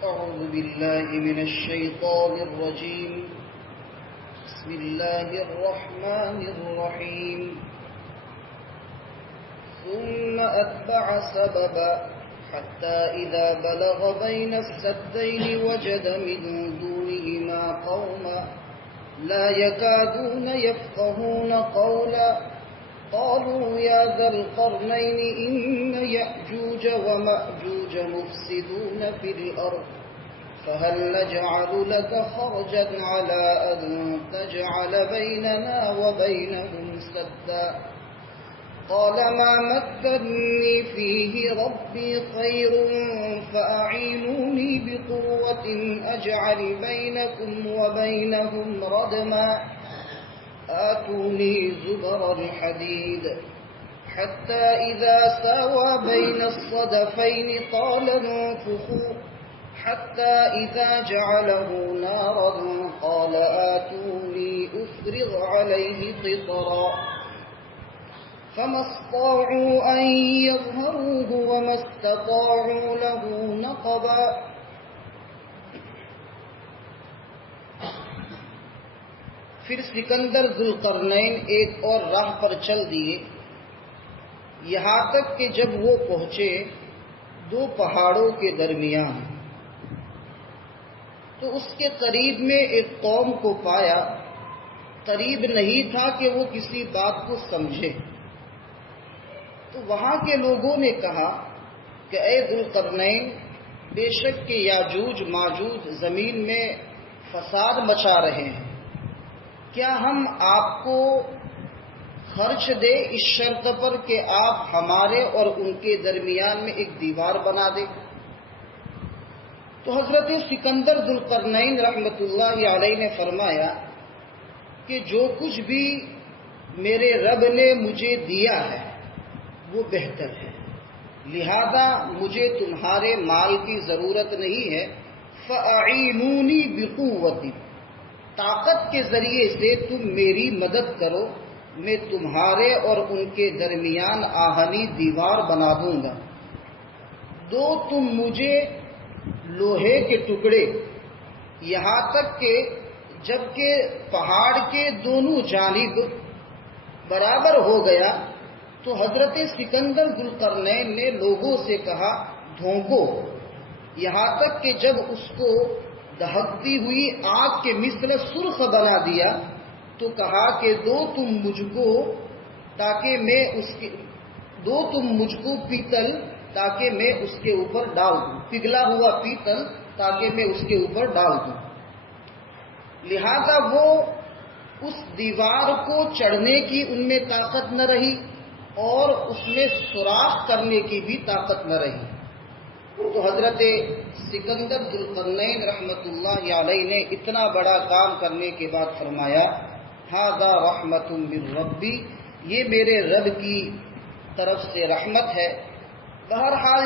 أعوذ بالله من الشيطان الرجيم. بسم الله الرحمن الرحيم. ثم أتبع سببا حتى إذا بلغ بين السدين وجد من دونهما قوما لا يكادون يفقهون قولا قالوا يا ذا القرنين إن يأجوج ومأجوج مفسدون في الأرض فهل نجعل لك خرجا على أن تجعل بيننا وبينهم سدا قال ما مكنني فيه ربي خير فأعينوني بقوة أجعل بينكم وبينهم ردما آتوني زبر الحديد حتى إذا ساوى بين الصدفين قال انفخوا حتى إذا جعله نارا قال آتوني أفرغ عليه قطرا فما استطاعوا أن يظهروه وما استطاعوا له نقبا. پھر سکندر ذوالقرنین ایک اور راہ پر چل دیے، یہاں تک کہ جب وہ پہنچے دو پہاڑوں کے درمیان تو اس کے قریب میں ایک قوم کو پایا. قریب نہیں تھا کہ وہ کسی بات کو سمجھے. تو وہاں کے لوگوں نے کہا کہ اے ذوالقرنین، بے شک کہ یاجوج ماجوج زمین میں فساد مچا رہے ہیں، کیا ہم آپ کو خرچ دیں اس شرط پر کہ آپ ہمارے اور ان کے درمیان میں ایک دیوار بنا دیں؟ تو حضرت سکندر ذوالقرنین رحمۃ اللہ علیہ نے فرمایا کہ جو کچھ بھی میرے رب نے مجھے دیا ہے وہ بہتر ہے، لہذا مجھے تمہارے مال کی ضرورت نہیں ہے. فَأَعِينُونِي بِقُوَّةٍ، طاقت کے ذریعے سے تم میری مدد کرو، میں تمہارے اور ان کے درمیان آہنی دیوار بنا دوں گا. دو تم مجھے لوہے کے ٹکڑے، یہاں تک کہ جبکہ پہاڑ کے دونوں جانب برابر ہو گیا تو حضرت سکندر ذوالقرنین نے لوگوں سے کہا دھونکو، یہاں تک کہ جب اس کو دہکتی ہوئی آگ کے مثل سرخ بنا دیا تو کہا کہ دو تم مجھ کو پیتل تاکہ میں اس کے اوپر ڈال دوں، پگھلا ہوا پیتل تاکہ میں اس کے اوپر ڈال دوں. لہذا وہ اس دیوار کو چڑھنے کی ان میں طاقت نہ رہی اور اس میں سوراخ کرنے کی بھی طاقت نہ رہی. تو حضرت سکندر ذوالقرنین رحمۃ اللہ علیہ نے اتنا بڑا کام کرنے کے بعد فرمایا ھذا رحمۃ من ربی، یہ میرے رب کی طرف سے رحمت ہے. بہرحال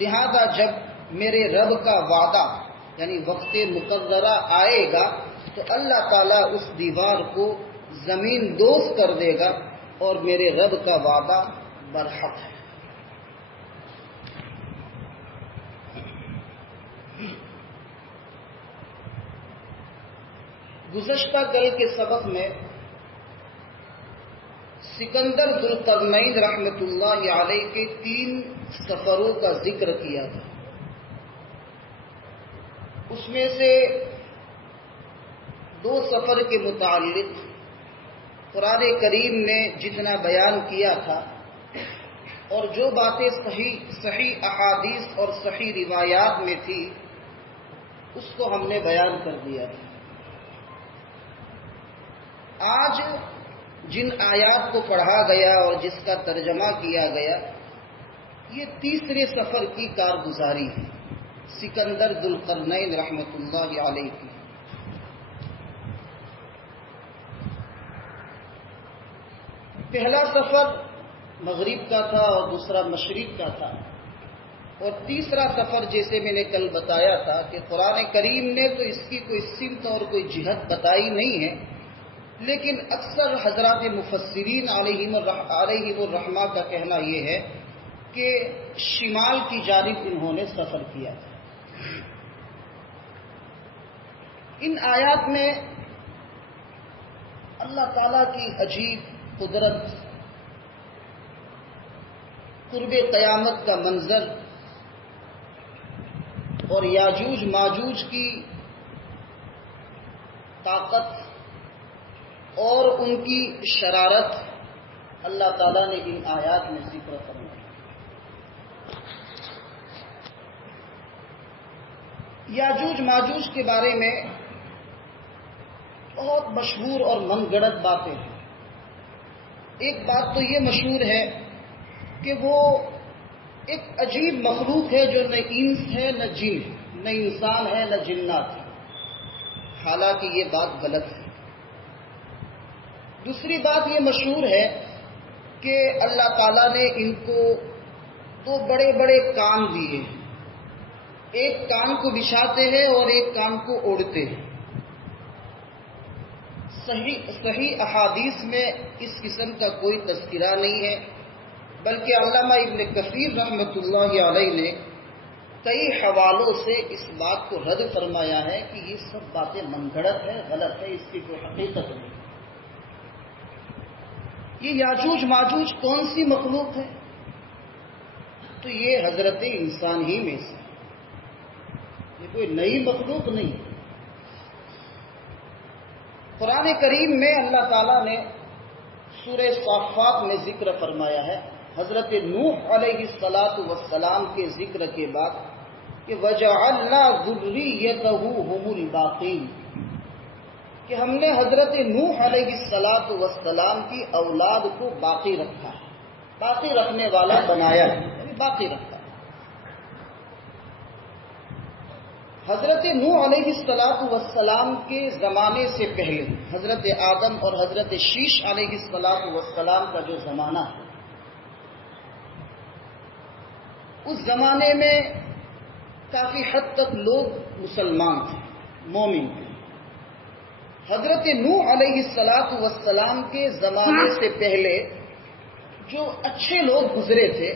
لہذا جب میرے رب کا وعدہ یعنی وقت مقررہ آئے گا تو اللہ تعالیٰ اس دیوار کو زمین دوز کر دے گا اور میرے رب کا وعدہ برحق ہے. گزشتہ کل کے سبق میں سکندر ذوالقرنین رحمۃ اللہ علیہ کے 3 سفروں کا ذکر کیا تھا. اس میں سے 2 سفر کے متعلق قرآن کریم نے جتنا بیان کیا تھا اور جو باتیں صحیح احادیث اور صحیح روایات میں تھی اس کو ہم نے بیان کر دیا تھا. آج جن آیات کو پڑھا گیا اور جس کا ترجمہ کیا گیا یہ تیسرے سفر کی کارگزاری ہے سکندر ذوالقرنین رحمۃ اللہ علیہ کی. پہلا سفر مغرب کا تھا اور دوسرا مشرق کا تھا، اور تیسرا سفر جیسے میں نے کل بتایا تھا کہ قرآن کریم نے تو اس کی کوئی سمت اور کوئی جہت بتائی نہیں ہے، لیکن اکثر حضرات مفسرین علیہم الرحمہ کا کہنا یہ ہے کہ شمال کی جانب انہوں نے سفر کیا تھا. ان آیات میں اللہ تعالیٰ کی عجیب قدرت، قرب قیامت کا منظر اور یاجوج ماجوج کی طاقت اور ان کی شرارت اللہ تعالیٰ نے ان آیات میں ذکر فرمایا۔ یاجوج ماجوج کے بارے میں بہت مشہور اور من گڑت باتیں ہیں۔ ایک بات تو یہ مشہور ہے کہ وہ ایک عجیب مخلوق ہے جو نہ انس ہے نہ جن ہے، نہ انسان ہے نہ جنات ہے، حالانکہ یہ بات غلط ہے۔ دوسری بات یہ مشہور ہے کہ اللہ تعالیٰ نے ان کو دو بڑے بڑے کان دیے ہیں، ایک کان کو بچھاتے ہیں اور ایک کان کو اوڑھتے ہیں۔ صحیح احادیث میں اس قسم کا کوئی تذکرہ نہیں ہے، بلکہ علامہ ابن کثیر رحمۃ اللہ علیہ نے کئی حوالوں سے اس بات کو رد فرمایا ہے کہ یہ سب باتیں من گھڑت ہے، غلط ہے، اس کی کوئی حقیقت نہیں۔ یہ یاجوج ماجوج کون سی مخلوق ہے؟ تو یہ حضرت انسان ہی میں سے، یہ کوئی نئی مخلوق نہیں۔ قرآن کریم میں اللہ تعالیٰ نے سورہ صافات میں ذکر فرمایا ہے حضرت نوح علیہ السلام کے ذکر کے بعد کہ وَجَعَلْنَا ذُرِّيَّتَهُ هُمُ الْبَاقِينَ، کہ ہم نے حضرت نوح علیہ السلام کی اولاد کو باقی رکھا ہے، باقی رکھنے والا بنایا ہے، یعنی باقی رکھا۔ حضرت نوح علیہ السلام کے زمانے سے پہلے حضرت آدم اور حضرت شیش علیہ السلام کا جو زمانہ ہے، اس زمانے میں کافی حد تک لوگ مسلمان تھے، مومن تھے۔ حضرت نوح علیہ السلام کے زمانے سے پہلے جو اچھے لوگ گزرے تھے،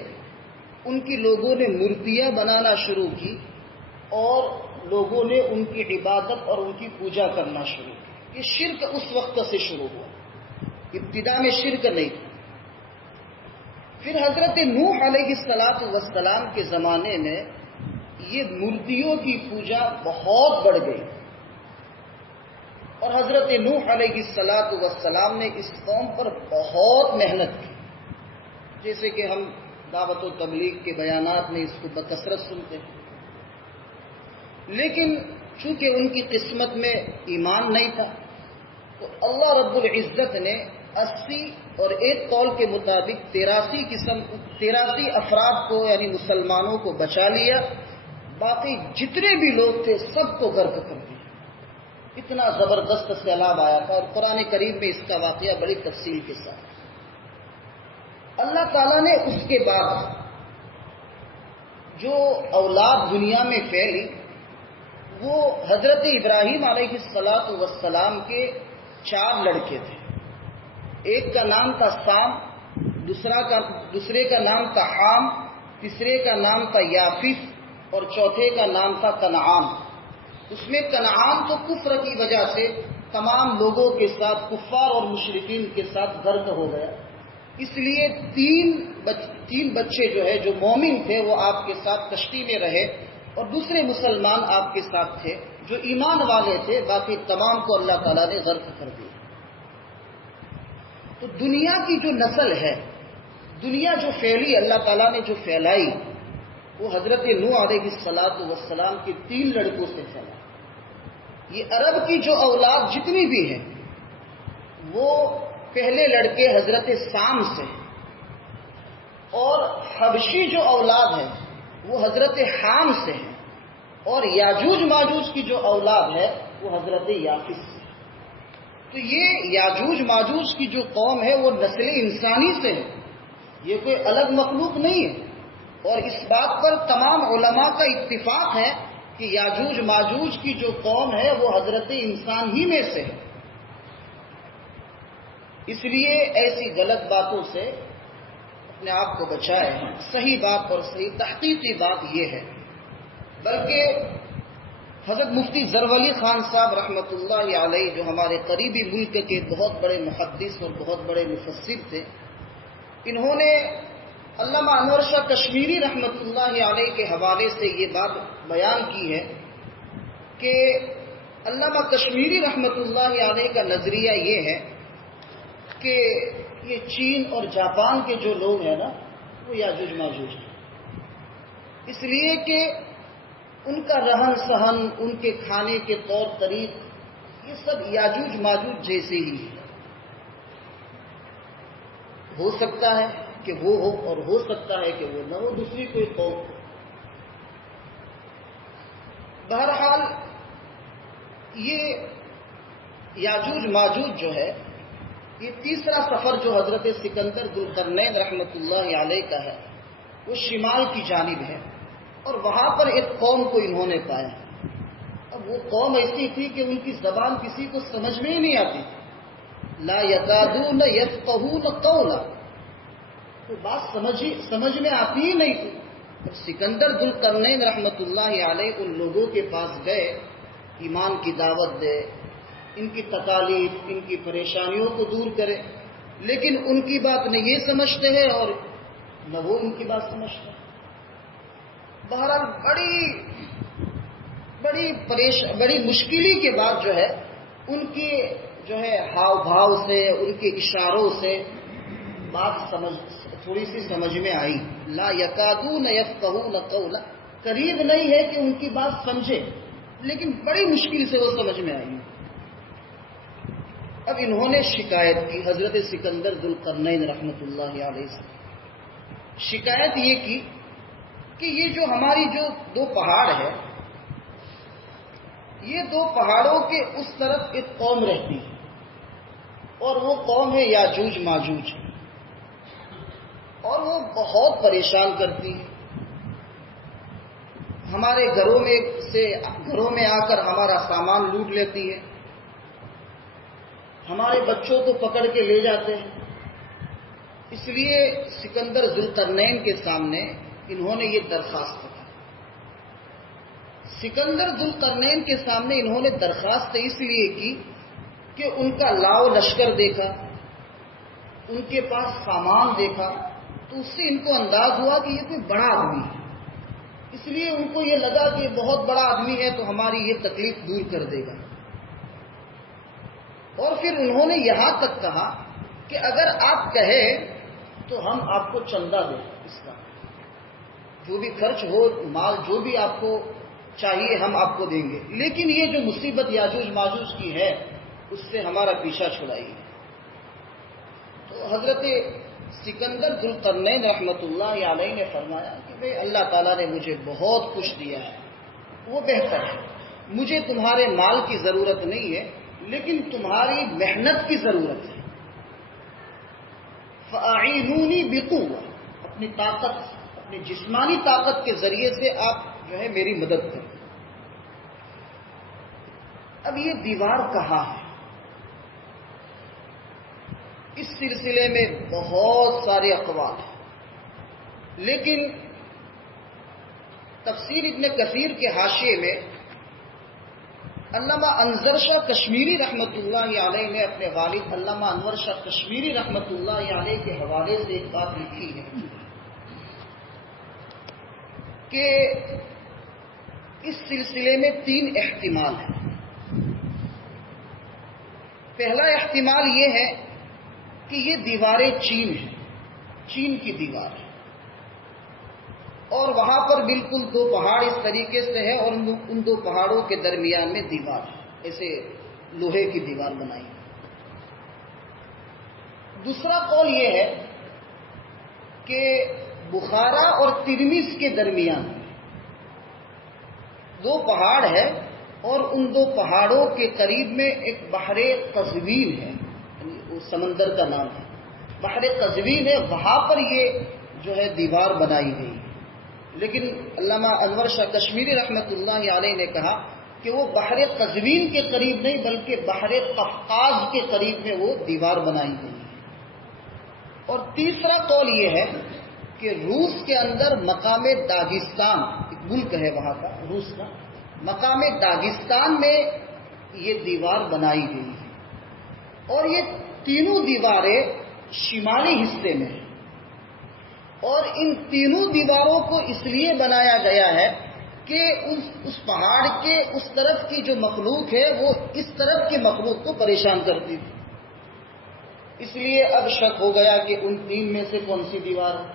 ان کی لوگوں نے مورتیاں بنانا شروع کی اور لوگوں نے ان کی عبادت اور ان کی پوجا کرنا شروع کی۔ یہ شرک اس وقت سے شروع ہوا، ابتدا میں شرک نہیں تھا۔ پھر حضرت نوح علیہ السلام کے زمانے میں یہ مورتیوں کی پوجا بہت بڑھ گئی، اور حضرت نوح علیہ السلام نے اس قوم پر بہت محنت کی، جیسے کہ ہم دعوت و تبلیغ کے بیانات میں اس کو بکثرت سنتے ہیں۔ لیکن چونکہ ان کی قسمت میں ایمان نہیں تھا، تو اللہ رب العزت نے 80 اور ایک قول کے مطابق 83 افراد کو یعنی مسلمانوں کو بچا لیا، باقی جتنے بھی لوگ تھے سب کو غرق کر دیا۔ اتنا زبردست سیلاب آیا تھا، اور قرآن کریم میں اس کا واقعہ بڑی تفصیل کے ساتھ۔ اللہ تعالیٰ نے اس کے بعد جو اولاد دنیا میں پھیلی، وہ حضرت ابراہیم علیہ السلام کے 4 لڑکے تھے۔ ایک کا نام تھا سام، دوسرے کا نام تھا حام، تیسرے کا نام تھا یافس، اور چوتھے کا نام تھا کنعان۔ اس میں کنعان تو کفر کی وجہ سے تمام لوگوں کے ساتھ، کفار اور مشرکین کے ساتھ غرق ہو گیا، اس لیے 3 بچے جو ہے جو مومن تھے وہ آپ کے ساتھ کشتی میں رہے، اور دوسرے مسلمان آپ کے ساتھ تھے جو ایمان والے تھے، باقی تمام کو اللہ تعالیٰ نے غرق کر دیا۔ تو دنیا کی جو نسل ہے، دنیا جو پھیلی، اللہ تعالیٰ نے جو پھیلائی، وہ حضرت نوح علیہ السلام کے 3 لڑکوں سے پھیلا۔ یہ عرب کی جو اولاد جتنی بھی ہے، وہ پہلے لڑکے حضرت سام سے، اور حبشی جو اولاد ہے وہ حضرت حام سے ہے، اور یاجوج ماجوج کی جو اولاد ہے وہ حضرت یافس سے۔ تو یہ یاجوج ماجوج کی جو قوم ہے وہ نسل انسانی سے ہے، یہ کوئی الگ مخلوق نہیں ہے، اور اس بات پر تمام علماء کا اتفاق ہے کہ یاجوج ماجوج کی جو قوم ہے وہ حضرت انسان ہی میں سے ہے۔ اس لیے ایسی غلط باتوں سے اپنے آپ کو بچائے۔ صحیح بات اور صحیح تحقیقی بات یہ ہے، بلکہ حضرت مفتی زرولی خان صاحب رحمۃ اللہ علیہ، جو ہمارے قریبی ملک کے بہت بڑے محدث اور بہت بڑے مفسر تھے، انہوں نے علامہ انور شاہ کشمیری رحمۃ اللہ علیہ کے حوالے سے یہ بات بیان کی ہے کہ علامہ کشمیری رحمۃ اللہ علیہ کا نظریہ یہ ہے کہ یہ چین اور جاپان کے جو لوگ ہیں نا، وہ یاجوج ماجوج ہیں، اس لیے کہ ان کا رہن سہن، ان کے کھانے کے طور طریق، یہ سب یاجوج ماجوج جیسے ہی ہے۔ ہو سکتا ہے کہ وہ ہو اور ہو سکتا ہے کہ وہ نہ ہو، دوسری کوئی قوم ہو۔ بہرحال یہ یاجوج ماجوج جو ہے، یہ تیسرا سفر جو حضرت سکندر ذوالقرنین رحمۃ اللہ علیہ کا ہے، وہ شمال کی جانب ہے، اور وہاں پر ایک قوم کو انہوں نے پایا۔ اب وہ قوم ایسی تھی کہ ان کی زبان کسی کو سمجھ میں ہی نہیں آتی، لا یکادون یفقہون قولا، تو بات سمجھ میں آتی ہی نہیں تھی۔ اب سکندر ذوالقرنین رحمۃ اللہ علیہ ان لوگوں کے پاس گئے، ایمان کی دعوت دے، ان کی تکالیف، ان کی پریشانیوں کو دور کرے، لیکن ان کی بات نہ یہ سمجھتے ہیں اور نہ وہ ان کی بات سمجھتے ہیں۔ بہرحال بڑی مشکلی کے بعد جو ہے، ان کی جو ہے ہاؤ بھاؤ سے، ان کے اشاروں سے بات تھوڑی سی سمجھ میں آئی۔ لا یکادون یفقہون قولا، قریب نہیں ہے کہ ان کی بات سمجھے، لیکن بڑی مشکل سے وہ سمجھ میں آئی۔ اب انہوں نے شکایت کی حضرت سکندر ذوالقرنین رحمۃ اللہ علیہ سے، شکایت یہ کی کہ یہ جو ہماری جو دو پہاڑ ہے، یہ دو پہاڑوں کے اس طرف ایک قوم رہتی ہے، اور وہ قوم ہے یاجوج ماجوج، اور وہ بہت پریشان کرتی ہے، ہمارے گھروں میں آ کر ہمارا سامان لوٹ لیتی ہے، ہمارے بچوں کو پکڑ کے لے جاتے ہیں۔ اس لیے سکندر ذوالقرنین کے سامنے انہوں نے یہ درخواست کی۔ سکندر ذوالقرنین کے سامنے انہوں نے درخواست اس لیے کی کہ ان کا لاؤ لشکر دیکھا، ان کے پاس سامان دیکھا، تو اس سے ان کو انداز ہوا کہ یہ کوئی بڑا آدمی ہے، اس لیے ان کو یہ لگا کہ یہ بہت بڑا آدمی ہے تو ہماری یہ تکلیف دور کر دے گا۔ اور پھر انہوں نے یہاں تک کہا کہ اگر آپ کہیں تو ہم آپ کو چندہ دیں، اس کا جو بھی خرچ ہو، مال جو بھی آپ کو چاہیے ہم آپ کو دیں گے، لیکن یہ جو مصیبت یاجوج ماجوج کی ہے اس سے ہمارا پیچھا چھڑائیے۔ تو حضرت سکندر ذوالقرنین رحمۃ اللہ علیہ نے فرمایا کہ بھئی اللہ تعالیٰ نے مجھے بہت کچھ دیا ہے، وہ بہتر ہے، مجھے تمہارے مال کی ضرورت نہیں ہے، لیکن تمہاری محنت کی ضرورت ہے۔ فَأَعِینُونِی بِقُوَّةٍ، اپنی طاقت، اپنی جسمانی طاقت کے ذریعے سے آپ جو ہے میری مدد کریں۔ اب یہ دیوار کہاں ہے؟ اس سلسلے میں بہت سارے اقوال ہیں، لیکن تفسیر ابن کثیر کے حاشیے میں علامہ انور شاہ کشمیری رحمۃ اللہ علیہ نے اپنے والد علامہ انور شاہ کشمیری رحمۃ اللہ علیہ کے حوالے سے ایک بات لکھی ہے کہ اس سلسلے میں 3 احتمال ہیں۔ پہلا احتمال یہ ہے کہ یہ دیواریں چین ہیں، چین کی دیوار ہے، اور وہاں پر بالکل 2 پہاڑ اس طریقے سے ہے، اور ان 2 پہاڑوں کے درمیان میں دیوار ہے، ایسے لوہے کی دیوار بنائی۔ دوسرا قول یہ ہے کہ بخارا اور ترمذ کے درمیان 2 پہاڑ ہے، اور ان 2 پہاڑوں کے قریب میں ایک بحر قزوین ہے، یعنی وہ سمندر کا نام ہے، بحر قزوین ہے، وہاں پر یہ جو ہے دیوار بنائی گئی۔ لیکن علامہ انور شاہ کشمیری رحمۃ اللہ علیہ نے کہا کہ وہ بحر قزوین کے قریب نہیں بلکہ بحر قفقاز کے قریب میں وہ دیوار بنائی گئی ہے۔ اور تیسرا قول یہ ہے کہ روس کے اندر مقام داغستان ایک ملک ہے وہاں کا، روس کا مقام داغستان میں یہ دیوار بنائی گئی ہے، اور یہ تینوں دیواریں شمالی حصے میں ہیں، اور ان تینوں دیواروں کو اس لیے بنایا گیا ہے کہ اس پہاڑ کے اس طرف کی جو مخلوق ہے وہ اس طرف کی مخلوق کو پریشان کرتی تھی۔ اس لیے اب شک ہو گیا کہ ان تین میں سے کون سی دیوار ہے،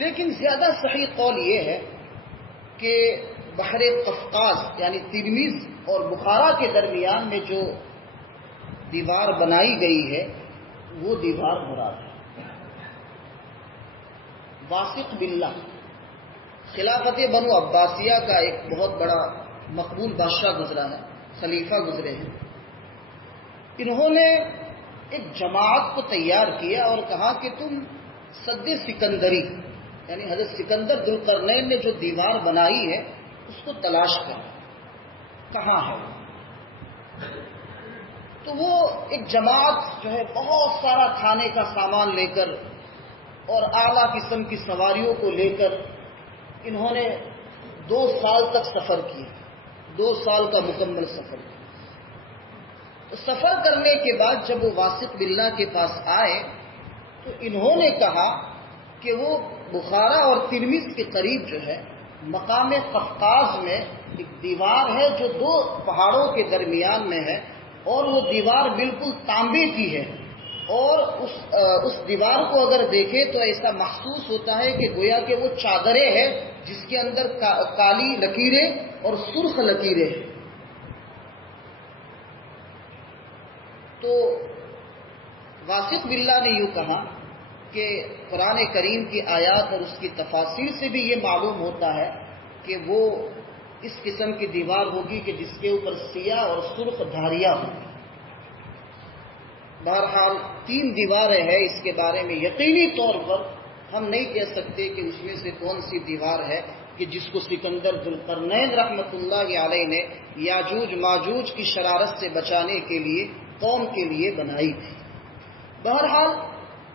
لیکن زیادہ صحیح قول یہ ہے کہ بحر قفقاز یعنی ترمیز اور بخارا کے درمیان میں جو دیوار بنائی گئی ہے وہ دیوار مراد ہے۔ واسق باللہ خلافت بنو عباسیہ کا ایک بہت بڑا مقبول بادشاہ گزرا ہے، خلیفہ گزرے ہیں۔ انہوں نے ایک جماعت کو تیار کیا اور کہا کہ تم سد سکندری یعنی حضرت سکندر ذوالقرنین نے جو دیوار بنائی ہے اس کو تلاش کرو، کہاں ہے؟ تو وہ ایک جماعت جو ہے بہت سارا کھانے کا سامان لے کر اور اعلیٰ قسم کی سواریوں کو لے کر انہوں نے 2 سال تک سفر کیا، 2 سال کا مکمل سفر کیا۔ تو سفر کرنے کے بعد جب وہ واسق باللہ کے پاس آئے تو انہوں نے کہا کہ وہ بخارا اور ترمذ کے قریب جو ہے مقام قفقاز میں ایک دیوار ہے جو 2 پہاڑوں کے درمیان میں ہے، اور وہ دیوار بالکل تانبے کی ہے، اور اس دیوار کو اگر دیکھے تو ایسا محسوس ہوتا ہے کہ گویا کہ وہ چادریں ہیں جس کے اندر کالی لکیریں اور سرخ لکیریں ہیں۔ تو واسق باللہ نے یوں کہا کہ قرآن کریم کی آیات اور اس کی تفاسیر سے بھی یہ معلوم ہوتا ہے کہ وہ اس قسم کی دیوار ہوگی کہ جس کے اوپر سیاہ اور سرخ دھاریاں ہوں گی۔ بہرحال 3 دیواریں ہیں، اس کے بارے میں یقینی طور پر ہم نہیں کہہ سکتے کہ اس میں سے کون سی دیوار ہے کہ جس کو سکندر ذوالقرنین رحمۃ اللہ علیہ نے یاجوج ماجوج کی شرارت سے بچانے کے لیے قوم کے لیے بنائی تھی۔ بہرحال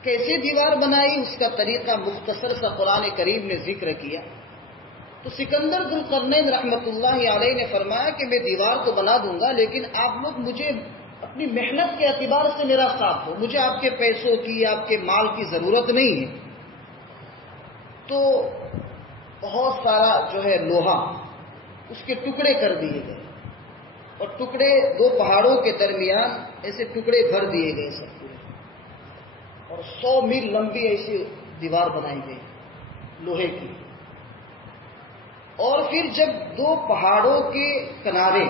کیسے دیوار بنائی اس کا طریقہ مختصر سا قرآن کریم نے ذکر کیا۔ تو سکندر ذوالقرنین رحمۃ اللہ علیہ نے فرمایا کہ میں دیوار تو بنا دوں گا، لیکن آپ لوگ مجھے اپنی محنت کے اعتبار سے میرا ساتھ ہو، مجھے آپ کے پیسوں کی آپ کے مال کی ضرورت نہیں ہے۔ تو بہت سارا جو ہے لوہا اس کے ٹکڑے کر دیے گئے، اور ٹکڑے 2 پہاڑوں کے درمیان ایسے ٹکڑے بھر دیے گئے سب پورے، اور 100 میل لمبی ایسی دیوار بنائی گئی لوہے کی۔ اور پھر جب 2 پہاڑوں کے کنارے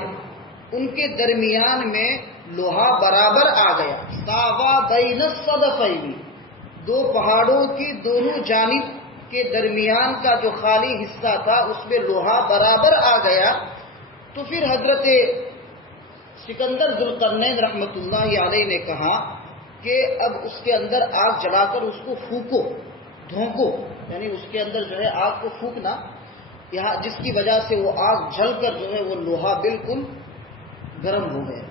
ان کے درمیان میں لوہا برابر آ گیا، ساوا بین الصدفین، 2 پہاڑوں کی دونوں جانب کے درمیان کا جو خالی حصہ تھا اس میں لوہا برابر آ گیا، تو پھر حضرت سکندر ذوالقرنین رحمۃ اللہ علیہ نے کہا کہ اب اس کے اندر آگ جلا کر اس کو پھونکو، دھونکو، یعنی اس کے اندر جو ہے آگ کو پھونکنا، یہاں جس کی وجہ سے وہ آگ جل کر جو ہے وہ لوہا بالکل گرم ہو گیا،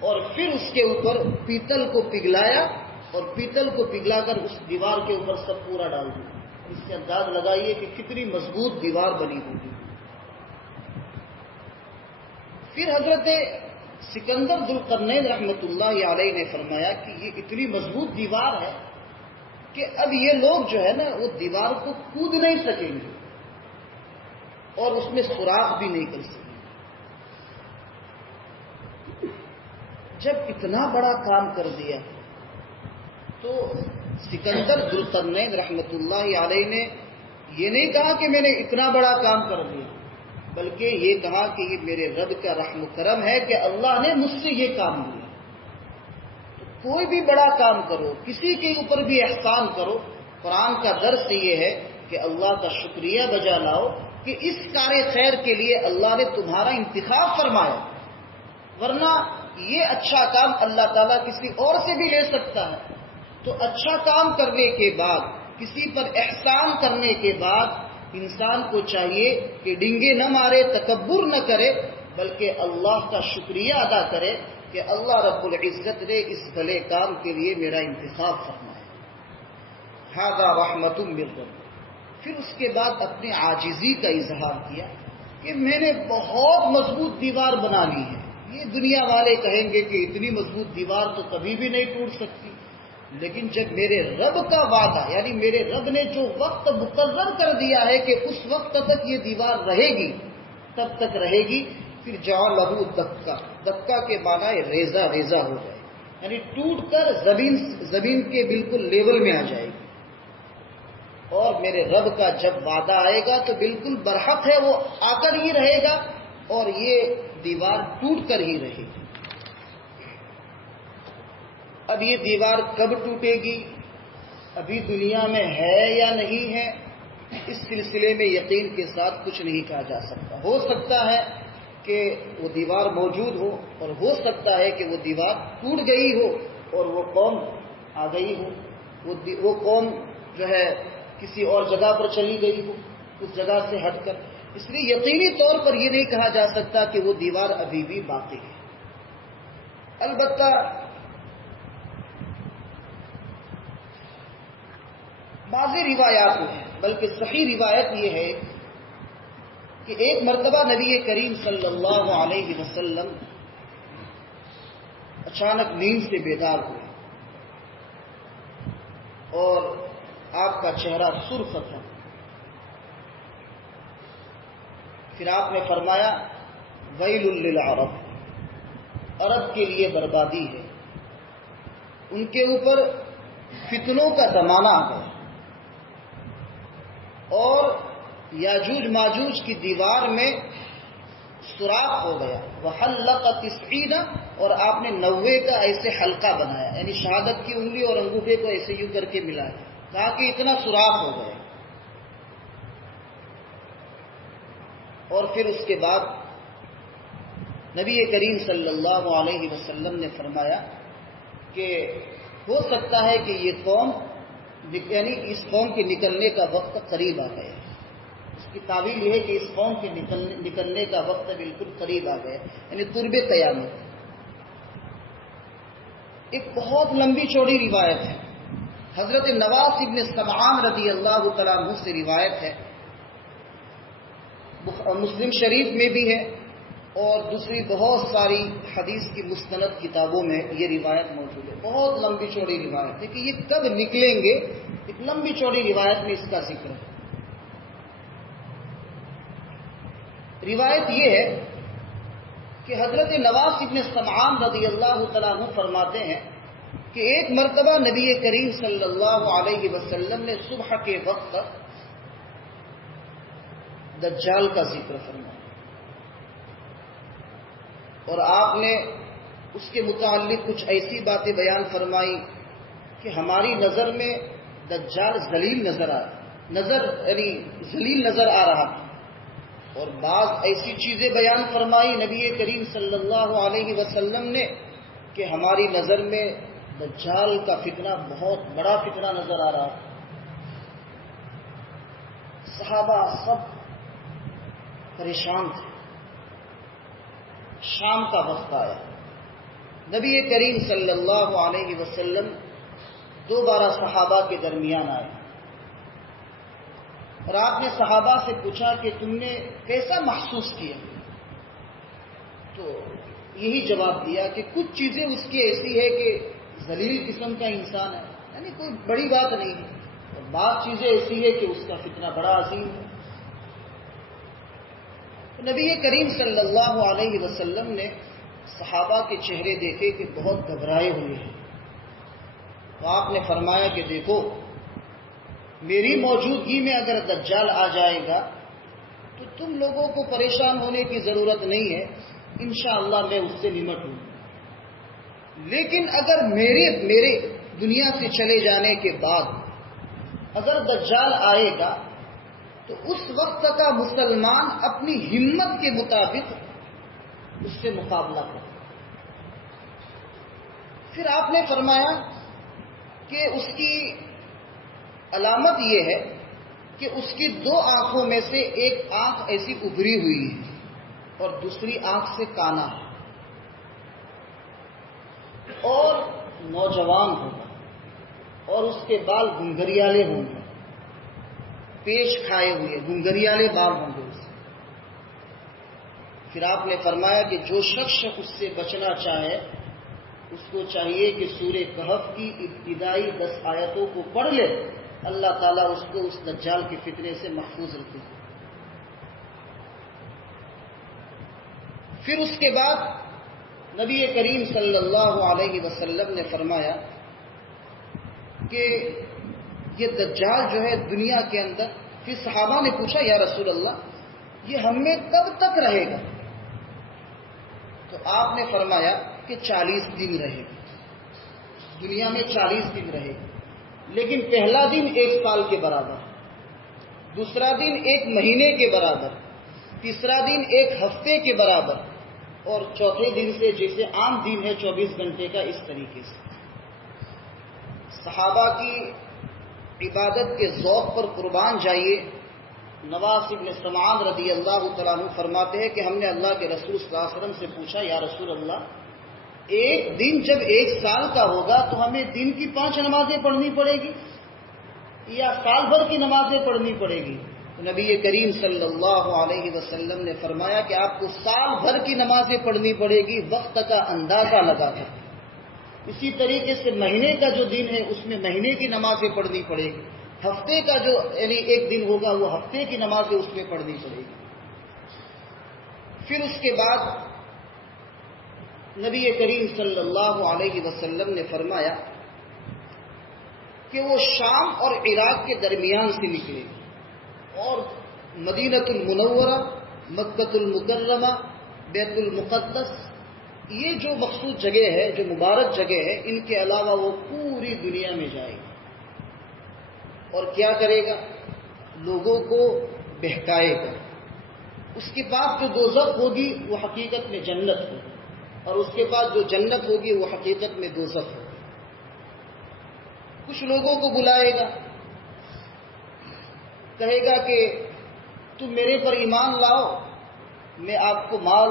اور پھر اس کے اوپر پیتل کو پگھلایا، اور پیتل کو پگھلا کر اس دیوار کے اوپر سب پورا ڈال دیا۔ اس سے انداز لگائیے کہ کتنی مضبوط دیوار بنی ہوگی۔ پھر حضرت سکندر ذوالقرنین رحمۃ اللہ علیہ نے فرمایا کہ یہ اتنی مضبوط دیوار ہے کہ اب یہ لوگ جو ہے نا وہ دیوار کو کود نہیں سکیں گے اور اس میں سوراخ بھی نہیں کر سکیں گے۔ جب اتنا بڑا کام کر دیا تو سکندر ذوالقرنین رحمۃ اللہ علیہ نے یہ نہیں کہا کہ میں نے اتنا بڑا کام کر دیا، بلکہ یہ کہا کہ یہ میرے رب کا رحم و کرم ہے کہ اللہ نے مجھ سے یہ کام لیا۔ تو کوئی بھی بڑا کام کرو، کسی کے اوپر بھی احسان کرو، قرآن کا درس یہ ہے کہ اللہ کا شکریہ بجا لاؤ کہ اس کار خیر کے لیے اللہ نے تمہارا انتخاب فرمایا، ورنہ یہ اچھا کام اللہ تعالیٰ کسی اور سے بھی لے سکتا ہے۔ تو اچھا کام کرنے کے بعد، کسی پر احسان کرنے کے بعد انسان کو چاہیے کہ ڈنگے نہ مارے، تکبر نہ کرے، بلکہ اللہ کا شکریہ ادا کرے کہ اللہ رب العزت نے اس بھلے کام کے لیے میرا انتخاب فرمایا۔ ھذا رحمۃ من ربی۔ پھر اس کے بعد اپنی عاجزی کا اظہار کیا کہ میں نے بہت مضبوط دیوار بنا لی ہے، یہ دنیا والے کہیں گے کہ اتنی مضبوط دیوار تو کبھی بھی نہیں ٹوٹ سکتی، لیکن جب میرے رب کا وعدہ، یعنی میرے رب نے جو وقت مقرر کر دیا ہے کہ اس وقت تک یہ دیوار رہے گی تب تک رہے گی، پھر جعلہ دکا، دکا کے معنی ریزہ ریزہ ہو جائے، یعنی ٹوٹ کر زمین کے بالکل لیول میں آ جائے گی۔ اور میرے رب کا جب وعدہ آئے گا تو بالکل برحق ہے، وہ آ کر ہی رہے گا اور یہ دیوار ٹوٹ کر ہی رہے گی۔ اب یہ دیوار کب ٹوٹے گی، ابھی دنیا میں ہے یا نہیں ہے، اس سلسلے میں یقین کے ساتھ کچھ نہیں کہا جا سکتا۔ ہو سکتا ہے کہ وہ دیوار موجود ہو، اور ہو سکتا ہے کہ وہ دیوار ٹوٹ گئی ہو اور وہ قوم آ گئی ہو، وہ قوم جو ہے کسی اور جگہ پر چلی گئی ہو، اس جگہ سے ہٹ کر۔ اس لیے یقینی طور پر یہ نہیں کہا جا سکتا کہ وہ دیوار ابھی بھی باقی ہے۔ البتہ بعض روایات میں، بلکہ صحیح روایت یہ ہے کہ ایک مرتبہ نبی کریم صلی اللہ علیہ وسلم اچانک نیند سے بیدار ہوئے اور آپ کا چہرہ سرخ تھا۔ پھر آپ نے فرمایا ویل للعرب، عرب کے لیے بربادی ہے، ان کے اوپر فتنوں کا زمانہ آ گیا، اور یاجوج ماجوج کی دیوار میں سوراخ ہو گیا، وحلق 90، اور آپ نے 90 کا ایسے حلقہ بنایا، یعنی شہادت کی انگلی اور انگوٹھے کو ایسے یوں کر کے ملایا، کہا کہ اتنا سوراخ ہو گیا۔ اور پھر اس کے بعد نبی کریم صلی اللہ علیہ وسلم نے فرمایا کہ ہو سکتا ہے کہ یہ قوم، یعنی اس قوم کے نکلنے کا وقت قریب آ گیا۔ اس کی تعبیر یہ ہے کہ اس قوم کے نکلنے کا وقت بالکل قریب آ گیا، یعنی قرب قیامت۔ ایک بہت لمبی چوڑی روایت ہے، حضرت نواس ابن سمعان رضی اللہ تعالیٰ عنہ سے روایت ہے، مسلم شریف میں بھی ہے اور دوسری بہت ساری حدیث کی مستند کتابوں میں یہ روایت موجود ہے۔ بہت لمبی چوڑی روایت ہے کہ یہ کب نکلیں گے، ایک لمبی چوڑی روایت میں اس کا ذکر ہے۔ روایت یہ ہے کہ حضرت نواس ابن سمعان رضی اللہ تعالیٰ عنہ فرماتے ہیں کہ ایک مرتبہ نبی کریم صلی اللہ علیہ وسلم نے صبح کے وقت دجال کا ذکر فرمایا، اور آپ نے اس کے متعلق کچھ ایسی باتیں بیان فرمائی کہ ہماری نظر میں دجال ذلیل یعنی ذلیل نظر آ رہا تھا، اور بعض ایسی چیزیں بیان فرمائی نبی کریم صلی اللہ علیہ وسلم نے کہ ہماری نظر میں دجال کا فتنہ بہت بڑا فتنہ نظر آ رہا تھا۔ صحابہ سب پریشان تھے۔ شام کا وقت آیا، نبی کریم صلی اللہ علیہ وسلم دوبارہ صحابہ کے درمیان آئے، اور آپ نے صحابہ سے پوچھا کہ تم نے کیسا محسوس کیا؟ تو یہی جواب دیا کہ کچھ چیزیں اس کی ایسی ہے کہ ذلیل قسم کا انسان ہے، یعنی کوئی بڑی بات نہیں ہے، اور بعض چیزیں ایسی ہے کہ اس کا فتنہ بڑا عظیم ہے۔ نبی کریم صلی اللہ علیہ وسلم نے صحابہ کے چہرے دیکھے کہ بہت گھبرائے ہوئے ہیں، تو آپ نے فرمایا کہ دیکھو، میری موجودگی میں اگر دجال آ جائے گا تو تم لوگوں کو پریشان ہونے کی ضرورت نہیں ہے، انشاءاللہ میں اس سے نمٹوں، لیکن اگر میرے دنیا سے چلے جانے کے بعد اگر دجال آئے گا تو اس وقت کا مسلمان اپنی ہمت کے مطابق اس سے مقابلہ کرے۔ پھر آپ نے فرمایا کہ اس کی علامت یہ ہے کہ اس کی دو آنکھوں میں سے ایک آنکھ ایسی ابھری ہوئی ہے اور دوسری آنکھ سے کانا ہے، اور نوجوان ہوگا، اور اس کے بال گھنگھریالے ہوں گے، پیش کھائے ہوئے گھنگھریالے بال ہوں گے، پھر آپ نے فرمایا کہ جو شخص اس سے بچنا چاہے اس کو چاہیے کہ سورہ کہف کی ابتدائی 10 آیتوں کو پڑھ لے، اللہ تعالیٰ اس کو اس دجال کے فتنے سے محفوظ رکھے۔ پھر اس کے بعد نبی کریم صلی اللہ علیہ وسلم نے فرمایا کہ یہ دجال جو ہے دنیا کے اندر، پھر صحابہ نے پوچھا یا رسول اللہ یہ ہم میں کب تک رہے گا؟ تو آپ نے فرمایا کہ 40 دن رہے گا، دنیا میں 40 دن رہے گا، لیکن پہلا دن 1 سال کے برابر، دوسرا دن 1 مہینے کے برابر، تیسرا دن 1 ہفتے کے برابر، اور چوتھے دن سے جیسے عام دن ہے 24 گھنٹے کا، اس طریقے سے۔ صحابہ کی عبادت کے ذوق پر قربان جائیے، نواس بن سمعان رضی اللہ تعالیٰ عنہ فرماتے ہیں کہ ہم نے اللہ کے رسول صلی اللہ علیہ وسلم سے پوچھا یا رسول اللہ ایک دن جب 1 سال کا ہوگا تو ہمیں دن کی 5 نمازیں پڑھنی پڑے گی یا سال بھر کی نمازیں پڑھنی پڑے گی؟ تو نبی کریم صلی اللہ علیہ وسلم نے فرمایا کہ آپ کو سال بھر کی نمازیں پڑھنی پڑے گی، وقت کا اندازہ لگا کر۔ اسی طریقے سے مہینے کا جو دن ہے اس میں مہینے کی نمازیں پڑھنی پڑے گی، ہفتے کا جو یعنی 1 دن ہوگا وہ ہفتے کی نمازیں اس میں پڑھنی پڑے گی۔ پھر اس کے بعد نبی کریم صلی اللہ علیہ وسلم نے فرمایا کہ وہ شام اور عراق کے درمیان سے نکلے اور مدینۃ المنورہ، مکۃ المکرمہ، بیت المقدس، یہ جو مخصوص جگہ ہے، جو مبارک جگہ ہے، ان کے علاوہ وہ پوری دنیا میں جائے گا اور کیا کرے گا؟ لوگوں کو بہکائے گا۔ اس کے بعد جو دوزخ ہوگی وہ حقیقت میں جنت ہوگی، اور اس کے بعد جو جنت ہوگی وہ حقیقت میں دوزخ ہوگی۔ کچھ لوگوں کو بلائے گا، کہے گا کہ تم میرے پر ایمان لاؤ، میں آپ کو مال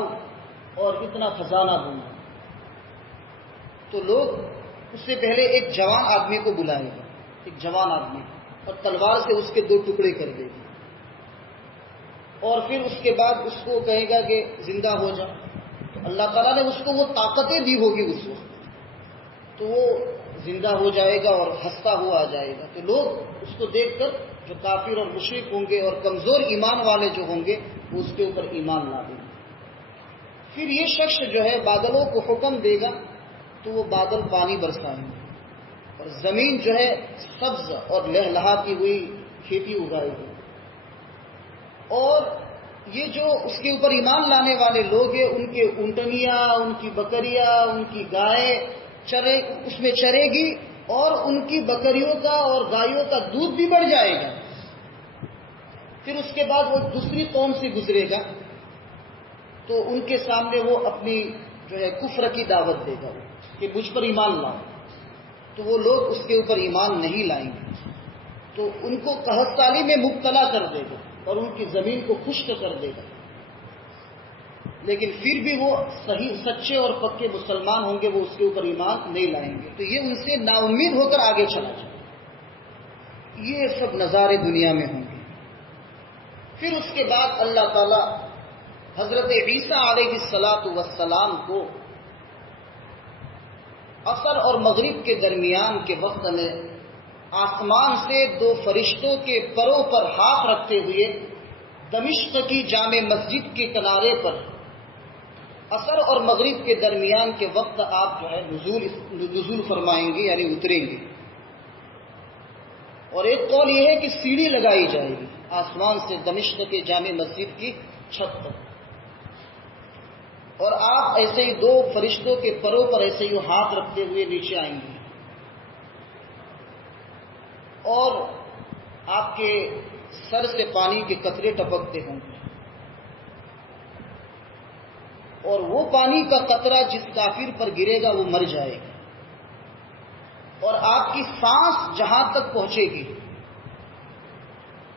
اور اتنا خزانہ دوں گا۔ تو لوگ اس سے پہلے ایک جوان آدمی کو بلائے گا، ایک جوان آدمی، اور تلوار سے اس کے 2 ٹکڑے کر دے گا، اور پھر اس کے بعد اس کو کہے گا کہ زندہ ہو جا۔ تو اللہ تعالیٰ نے اس کو وہ طاقتیں دی ہوگی اس وقت، تو وہ زندہ ہو جائے گا اور ہنستا ہوا آ جائے گا۔ تو لوگ اس کو دیکھ کر جو کافر اور مشرک ہوں گے اور کمزور ایمان والے جو ہوں گے وہ اس کے اوپر ایمان لا دیں گے۔ پھر یہ شخص جو ہے بادلوں کو حکم دے گا تو وہ بادل پانی برسائیں گے، اور زمین جو ہے سبز اور لہلہاتی ہوئی کھیتی اگائے گی، اور یہ جو اس کے اوپر ایمان لانے والے لوگ ہیں ان کے اونٹنیاں، ان کی بکریاں، ان کی گائے اس میں چرے گی، اور ان کی بکریوں کا اور گایوں کا دودھ بھی بڑھ جائے گا۔ پھر اس کے بعد وہ دوسری قوم سے گزرے گا تو ان کے سامنے وہ اپنی جو ہے کفر کی دعوت دے گا کہ مجھ پر ایمان لاؤ، تو وہ لوگ اس کے اوپر ایمان نہیں لائیں گے، تو ان کو قحط سالی میں مبتلا کر دے گا اور ان کی زمین کو خشک کر دے گا، لیکن پھر بھی وہ صحیح سچے اور پکے مسلمان ہوں گے، وہ اس کے اوپر ایمان نہیں لائیں گے، تو یہ ان سے نا امید ہو کر آگے چلا جائے۔ یہ سب نظارے دنیا میں ہوں گے۔ پھر اس کے بعد اللہ تعالی حضرت عیسیٰ علیہ السلام کو عصر اور مغرب کے درمیان کے وقت میں آسمان سے 2 فرشتوں کے پروں پر ہاتھ رکھتے ہوئے دمشق کی جامع مسجد کے کنارے پر عصر اور مغرب کے درمیان کے وقت آپ جو ہے نزول فرمائیں گے، یعنی اتریں گے۔ اور ایک قول یہ ہے کہ سیڑھی لگائی جائے گی آسمان سے دمشق کے جامع مسجد کی چھت پر، اور آپ ایسے ہی 2 فرشتوں کے پروں پر ایسے ہی ہاتھ رکھتے ہوئے نیچے آئیں گے، اور آپ کے سر سے پانی کے قطرے ٹپکتے ہوں گے، اور وہ پانی کا قطرہ جس کافر پر گرے گا وہ مر جائے گا، اور آپ کی سانس جہاں تک پہنچے گی،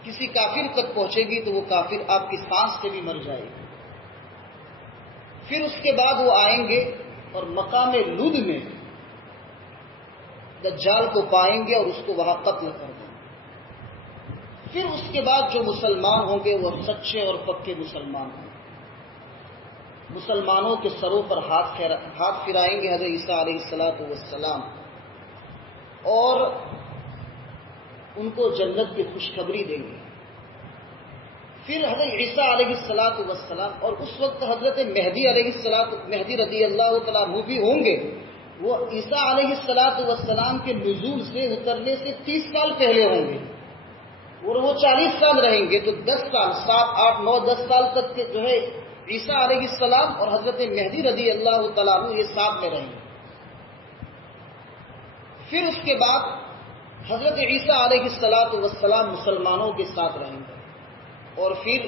کسی کافر تک پہنچے گی تو وہ کافر آپ کی سانس سے بھی مر جائے گا۔ پھر اس کے بعد وہ آئیں گے اور مقام لد میں دجال کو پائیں گے اور اس کو وہاں قتل کر دیں گے۔ پھر اس کے بعد جو مسلمان ہوں گے وہ سچے اور پکے مسلمان ہوں گے، مسلمانوں کے سروں پر ہاتھ پھرائیں گے حضرت عیسیٰ علیہ السلام اور ان کو جنت کی خوشخبری دیں گے. پھر حضرت عیسیٰ علیہ السلام اور اس وقت حضرت مہدی رضی اللہ تعالیٰ عنہ بھی ہوں گے. وہ عیسیٰ علیہ السلام کے نزول سے اترنے سے 30 سال پہلے ہوں گے اور وہ 40 سال رہیں گے. تو 10 سال 7 8 9 10 سال تک کے جو ہے عیسیٰ علیہ السلام اور حضرت مہدی رضی اللہ تعالیٰ عنہ یہ ساتھ میں رہیں گے. پھر اس کے بعد حضرت عیسیٰ علیہ السلام مسلمانوں کے ساتھ رہیں گے اور پھر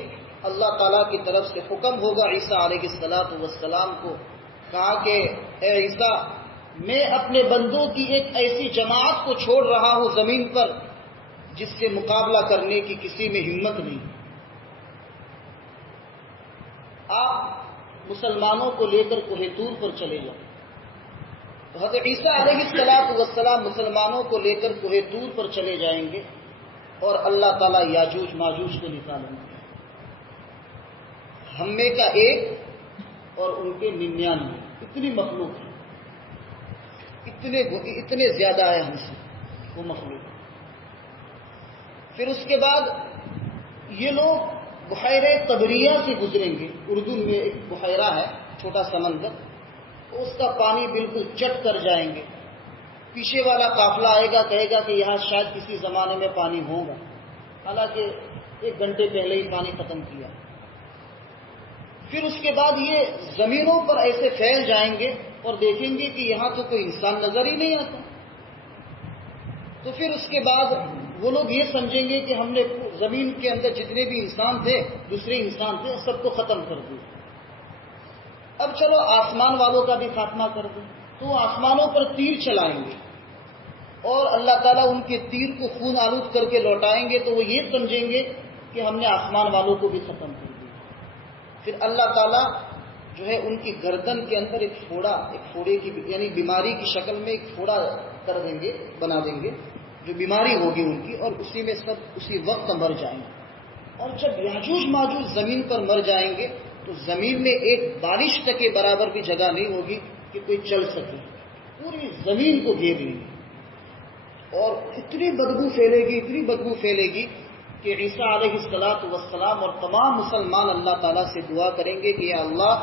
اللہ تعالیٰ کی طرف سے حکم ہوگا عیسیٰ علیہ السلام کو، کہا کہ اے عیسیٰ میں اپنے بندوں کی ایک ایسی جماعت کو چھوڑ رہا ہوں زمین پر جس سے مقابلہ کرنے کی کسی میں ہمت نہیں. آپ مسلمانوں کو لے کر کوہ طور پر چلے جائیں. تو حضرت عیسیٰ علیہ السلام مسلمانوں کو لے کر کوہ طور پر چلے جائیں گے اور اللہ تعالیٰ یاجوج ماجوج کو نکالیں گے. ہم میں کا 1 اور ان کے 99، اتنی مخلوق ہے، اتنے زیادہ ہے ہم سے وہ مخلوق. پھر اس کے بعد یہ لوگ بحیرہ طبریہ سے گزریں گے. اردن میں ایک بحیرہ ہے، چھوٹا سمندر، اس کا پانی بالکل چٹ کر جائیں گے. پیچھے والا قافلہ آئے گا، کہے گا کہ یہاں شاید کسی زمانے میں پانی ہوگا، حالانکہ 1 گھنٹے پہلے ہی پانی ختم کیا. پھر اس کے بعد یہ زمینوں پر ایسے پھیل جائیں گے اور دیکھیں گے کہ یہاں تو کوئی انسان نظر ہی نہیں آتا. تو پھر اس کے بعد وہ لوگ یہ سمجھیں گے کہ ہم نے زمین کے اندر جتنے بھی انسان تھے، دوسرے انسان تھے، سب کو ختم کر دیا. اب چلو آسمان والوں کا بھی خاتمہ کر دیں. تو آسمانوں پر تیر چلائیں گے اور اللہ تعالیٰ ان کے تیر کو خون آلود کر کے لوٹائیں گے. تو وہ یہ سمجھیں گے کہ ہم نے آسمان والوں کو بھی ختم کر دیا. پھر اللہ تعالیٰ جو ہے ان کی گردن کے اندر ایک پھوڑے کی یعنی بیماری کی شکل میں ایک پھوڑا کر دیں گے، بنا دیں گے جو بیماری ہوگی ان کی، اور اسی میں سب اسی وقت مر جائیں گے. اور جب یاجوج ماجوج زمین پر مر جائیں گے تو زمین میں ایک بارش تک کے برابر بھی جگہ نہیں ہوگی کہ کوئی چل سکے. پوری زمین کو گھیر لیں گے اور اتنی بدبو پھیلے گی کہ عیسیٰ علیہ السلام اور تمام مسلمان اللہ تعالیٰ سے دعا کریں گے کہ یا اللہ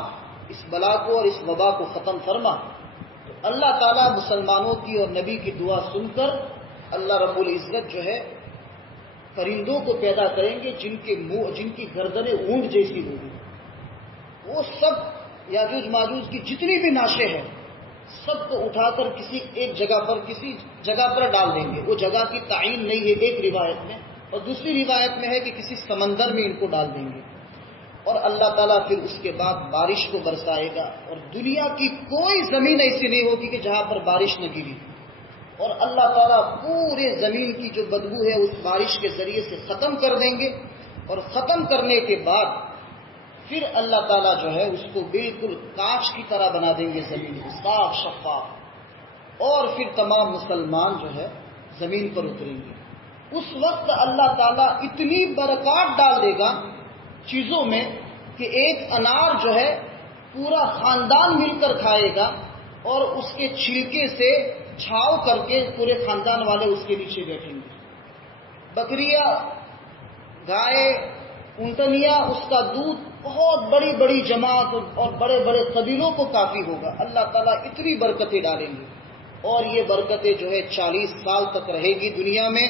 اس بلا کو اور اس وبا کو ختم فرما. تو اللہ تعالیٰ مسلمانوں کی اور نبی کی دعا سن کر اللہ رب العزت جو ہے پرندوں کو پیدا کریں گے جن کی گردنیں اونٹ جیسی ہوگی. وہ سب یاجوج ماجوج کی جتنی بھی ناشے ہیں سب کو اٹھا کر کسی جگہ پر ڈال دیں گے. وہ جگہ کی تعین نہیں ہے ایک روایت میں، اور دوسری روایت میں ہے کہ کسی سمندر میں ان کو ڈال دیں گے. اور اللہ تعالیٰ پھر اس کے بعد بارش کو برسائے گا اور دنیا کی کوئی زمین ایسی نہیں ہوگی کہ جہاں پر بارش نہ گری. اور اللہ تعالیٰ پورے زمین کی جو بدبو ہے اس بارش کے ذریعے سے ختم کر دیں گے. اور ختم کرنے کے بعد پھر اللہ تعالیٰ جو ہے اس کو بالکل کانچ کی طرح بنا دیں گے، زمین کو صاف شفاف. اور پھر تمام مسلمان جو ہے زمین پر اتریں گے. اس وقت اللہ تعالیٰ اتنی برکات ڈال دے گا چیزوں میں کہ ایک انار جو ہے پورا خاندان مل کر کھائے گا اور اس کے چھلکے سے چھاؤ کر کے پورے خاندان والے اس کے نیچے بیٹھیں گے. بکریاں، گائے، اونٹنیاں، اس کا دودھ بہت بڑی جماعت اور بڑے بڑے قبیلوں کو کافی ہوگا. اللہ تعالیٰ اتنی برکتیں ڈالیں گے اور یہ برکتیں جو ہے 40 سال تک رہے گی دنیا میں.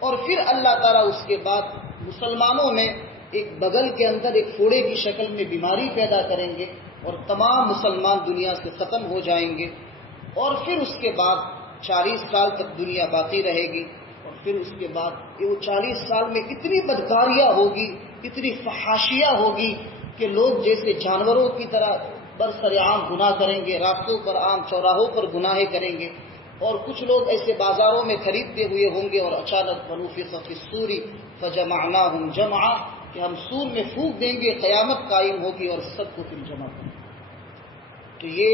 اور پھر اللہ تعالیٰ اس کے بعد مسلمانوں میں ایک بغل کے اندر ایک پھوڑے کی شکل میں بیماری پیدا کریں گے اور تمام مسلمان دنیا سے ختم ہو جائیں گے. اور پھر اس کے بعد 40 سال تک دنیا باقی رہے گی. اور پھر اس کے بعد وہ 40 سال میں اتنی بدکاریاں ہوگی، اتنی فحاشیاں ہوگی کہ لوگ جیسے جانوروں کی طرح برسر عام گناہ کریں گے، راستوں پر عام چوراہوں پر گناہیں کریں گے. اور کچھ لوگ ایسے بازاروں میں خریدتے ہوئے ہوں گے اور اچانک ونفخ فی الصور فجمعناہم جمعا، کہ ہم سور میں پھونک دیں گے، قیامت قائم ہوگی اور سب کو پھر جمع کریں گے. تو یہ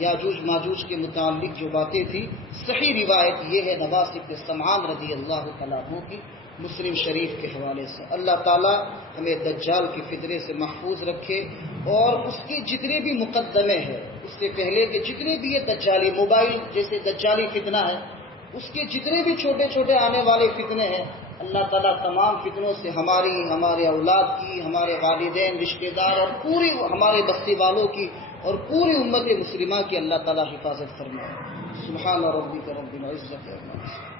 یاجوج ماجوج کے متعلق جو باتیں تھیں، صحیح روایت یہ ہے نواس بن سمعان رضی اللہ تعالیٰ عنہ کی مسلم شریف کے حوالے سے۔ اللہ تعالیٰ ہمیں دجال کی فتنے سے محفوظ رکھے، اور اس کے جتنے بھی مقدمے ہیں، اس سے پہلے کے جتنے بھی یہ دجالی موبائل جیسے دجالی فتنہ ہے، اس کے جتنے بھی چھوٹے چھوٹے آنے والے فتنے ہیں، اللہ تعالیٰ تمام فتنوں سے ہمارے اولاد کی، ہمارے والدین، رشتہ دار اور پوری ہمارے بستی والوں کی اور پوری امت مسلمہ کی اللہ تعالیٰ حفاظت فرمائے۔ سبحان ربک رب العزت عما یصفون۔